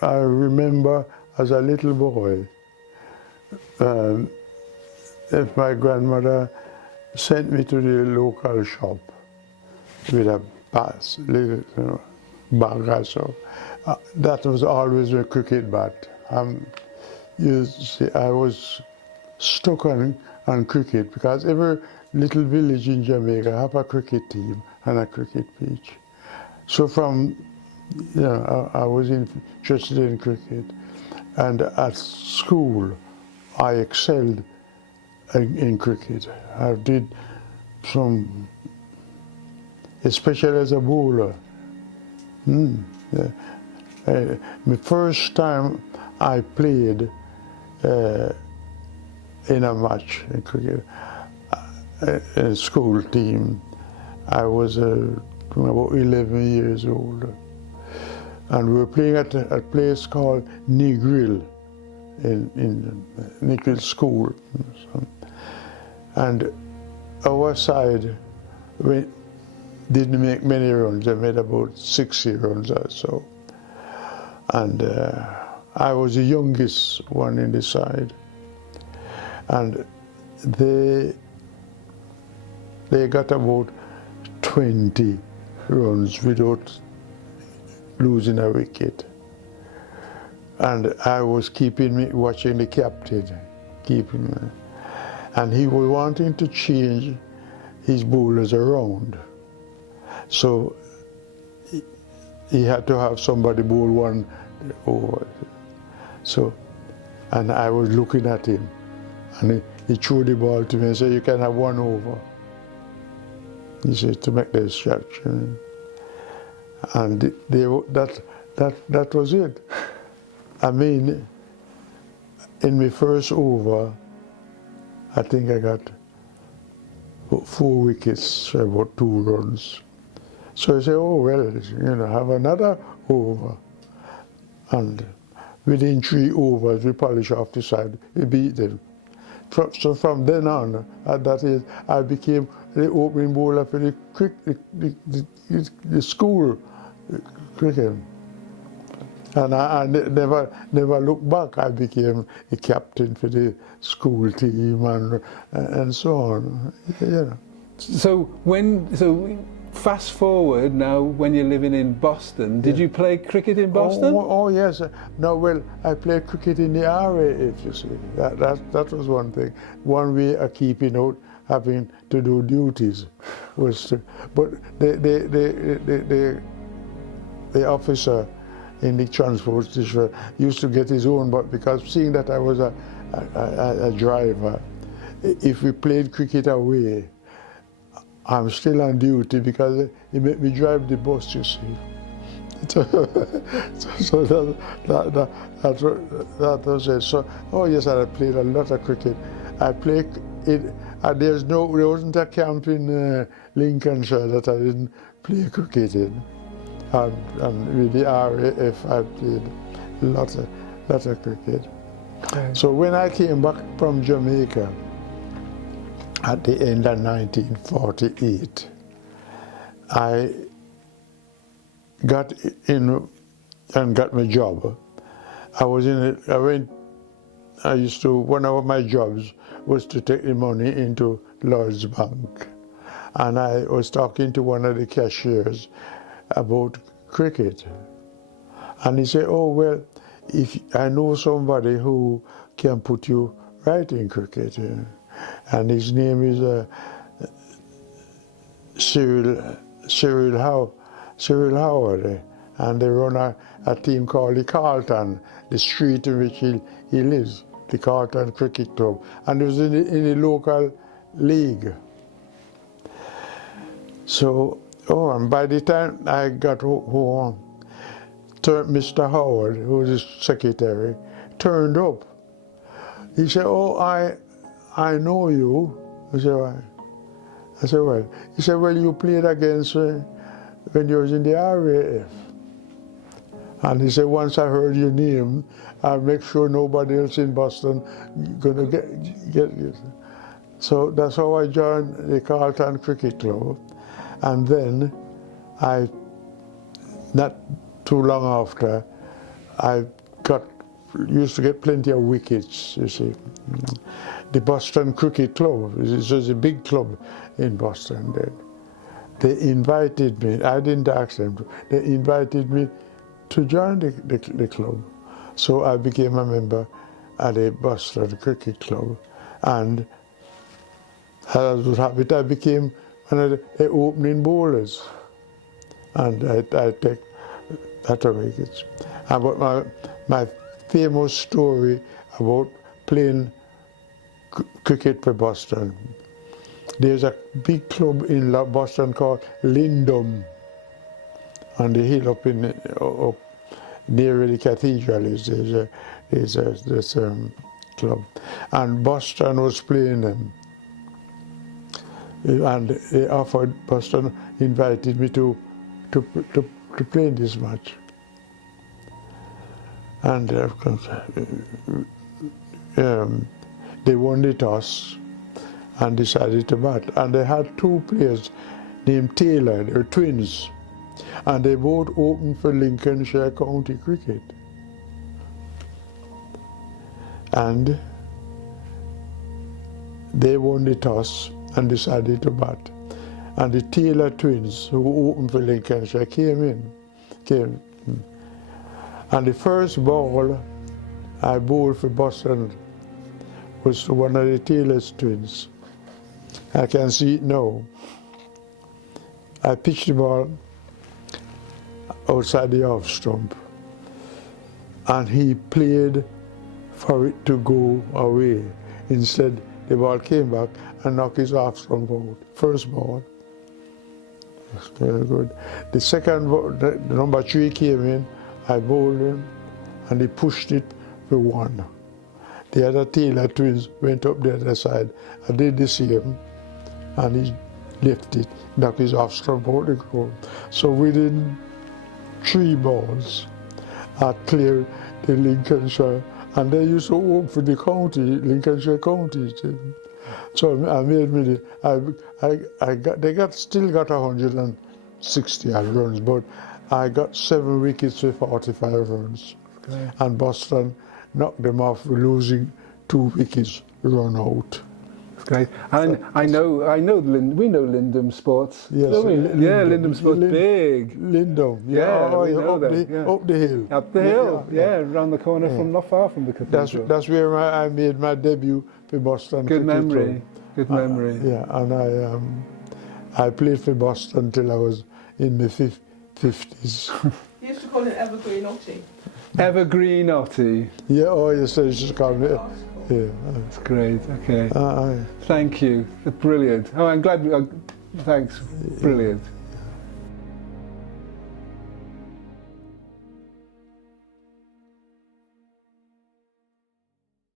I remember as a little boy, if my grandmother sent me to the local shop with a little bag or so, that was always a cricket bat. You see, I was stuck on cricket because every little village in Jamaica have a cricket team and a cricket pitch. So I was interested in cricket, and at school I excelled in cricket. I did some, especially as a bowler. The first time I played in a match in cricket, a school team, I was about 11 years old. And we were playing at a place called Negril in Negril School. And our side didn't make many runs. They made about 60 runs or so. And I was the youngest one in the side. And they got about 20 runs without losing a wicket. And I was watching the captain, and he was wanting to change his bowlers around. So he had to have somebody bowl one over. So, and I was looking at him, and he threw the ball to me and said, "You can have one over." He said, to make the instruction. And that was it. I mean, in my first over, I think I got 4 wickets, about 2 runs. So I said, oh, well, have another over. And within 3 overs, we polish off the side, we beat them. So from then on, at that age, I became the opening bowler for the school cricket. And I never looked back. I became a captain for the school team and so on. So fast forward now, when you're living in Boston, did you play cricket in Boston? Oh yes. No, well, I played cricket in the RAF. You see, that was one thing. One way of keeping out having to do duties was to, but the officer in the transport station used to get his own, but because seeing that I was a driver, if we played cricket away, I'm still on duty because he made me drive the bus, you see. So that was it. So, oh yes, I played a lot of cricket. I played it. There wasn't a camp in Lincolnshire that I didn't play cricket in. And with the RAF, I played a lot of cricket. Okay. So when I came back from Jamaica at the end of 1948, I got in and got my job. One of my jobs was to take the money into Lloyd's Bank. And I was talking to one of the cashiers about cricket. And he said, oh, well, if I know somebody who can put you right in cricket. And his name is Cyril Howard. And they run a team called the Carlton, the street in which he lives, the Carlton Cricket Club. And it was in the local league. So, and by the time I got home, Mr. Howard, who was his secretary, turned up. He said, oh, I know you. I said, why? I said, well. He said, well, you played against when you was in the RAF. And he said, once I heard your name, I'll make sure nobody else in Boston gonna get you. So that's how I joined the Carlton Cricket Club. And then not too long after, I used to get plenty of wickets, you see. The Boston Cricket Club, it was a big club in Boston then. They invited me, I didn't ask them to, they invited me to join the club. So I became a member at the Boston Cricket Club, and as I was habit, I became one of the opening bowlers, and I take that wickets. But my famous story about playing cricket for Boston. There's a big club in Boston called Lindum, on the hill up near the cathedral. There's this club, and Boston was playing them, and they offered, Boston invited me to play this match, and of course they won the toss and decided to bat. And they had two players named Taylor, they were twins, and they both opened for Lincolnshire County Cricket. And they won the toss and decided to bat. And the Taylor twins, who opened for Lincolnshire, came. And the first ball I bowled for Boston was one of the Taylor's twins. I can see it now. I pitched the ball outside the off stump, and he played for it to go away. Instead, the ball came back and knocked his off stump out. First ball. That's very good. The second ball, the number 3 came in, I bowled him, and he pushed it for 1. The other Taylor twins went up the other side. I did the same, and he left it, knocked his off stump out the goal. So within 3 balls, I cleared the Lincolnshire, and they used to open for the county, Lincolnshire County. So I made me they still got 160 runs, but I got 7 wickets with 45 runs. Okay. And Boston knocked them off, losing 2 wickets run out. That's great. And I know, we know Lindum Sports. Yes, Lindum Sports, big. Lindum, up the hill. Up the hill, around the corner from, not far from the cathedral. That's where I made my debut for Boston. Good memory, good memory. Yeah, and I played for Boston till I was in the 50s. You used to call it Evergreen Ottey. Evergreen Ottey. Yeah, yes, they used to call me. Yeah. That's great, okay. Thank you, brilliant. Oh, I'm glad, thanks, brilliant.